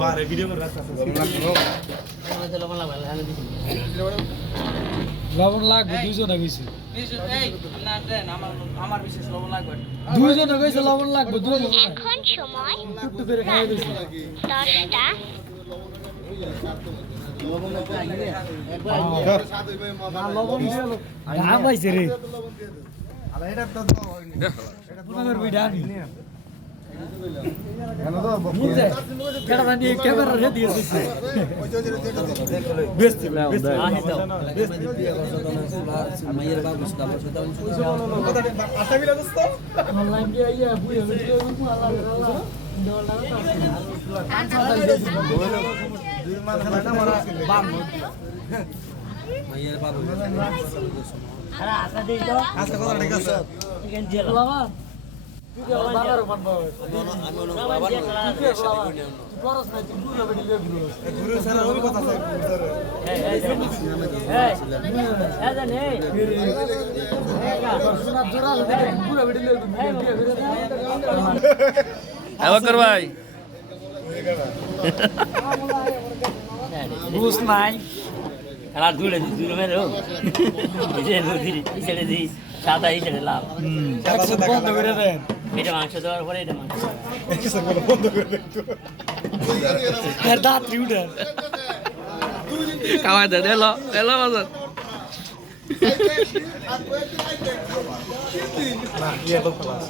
বারে ভিডিও করে রাস্তা লবণ লাগবে দুইজনে গেছে আমার বিশেষ লবণ লাগবে দুইজনে গেছে লবণ লাগবে দুইজনে এখন সময় টুকটু করে খাই দিয়েছে 10টা লবণ দিয়ে ঘাম আইছে রে পুনামের বিডা নি কেডা জানি ক্যামেরা রে দিয়ে দিছে বেস্ট মাইয়ের বাবু সাদা সাদা আশা বিলা দোস্ত অনলাইন দিয়ে আইয়া বুড়ি ভিডিও কো আল্লাহ দুই মাস না মারা বাম মাইয়ের বাবু আরে আশা দেই তো আচ্ছা কথা ঠিক আছে এখান দিয়ে লাবা তুই যে বাবার বানবা বরস না তুই গুলো বেডি লে গুরু স্যার ওই কথা আছে সোনা জোড়া লাগে গুলো বেডি লে বকর ভাই বুঝ নাই খেলা দূরে দূরে মেরো এই নদীর এই ছেড়ে দিই সাদা এই ছেড়ে লাভ বন্ধ করে দেন এটা মাংস দেওয়ার পরে এটা মাংস বন্ধ করে দেখতো এর দাঁত উঠে খাওয়াই দে এলো এলো বাজার না ইয়ে তো ক্লাস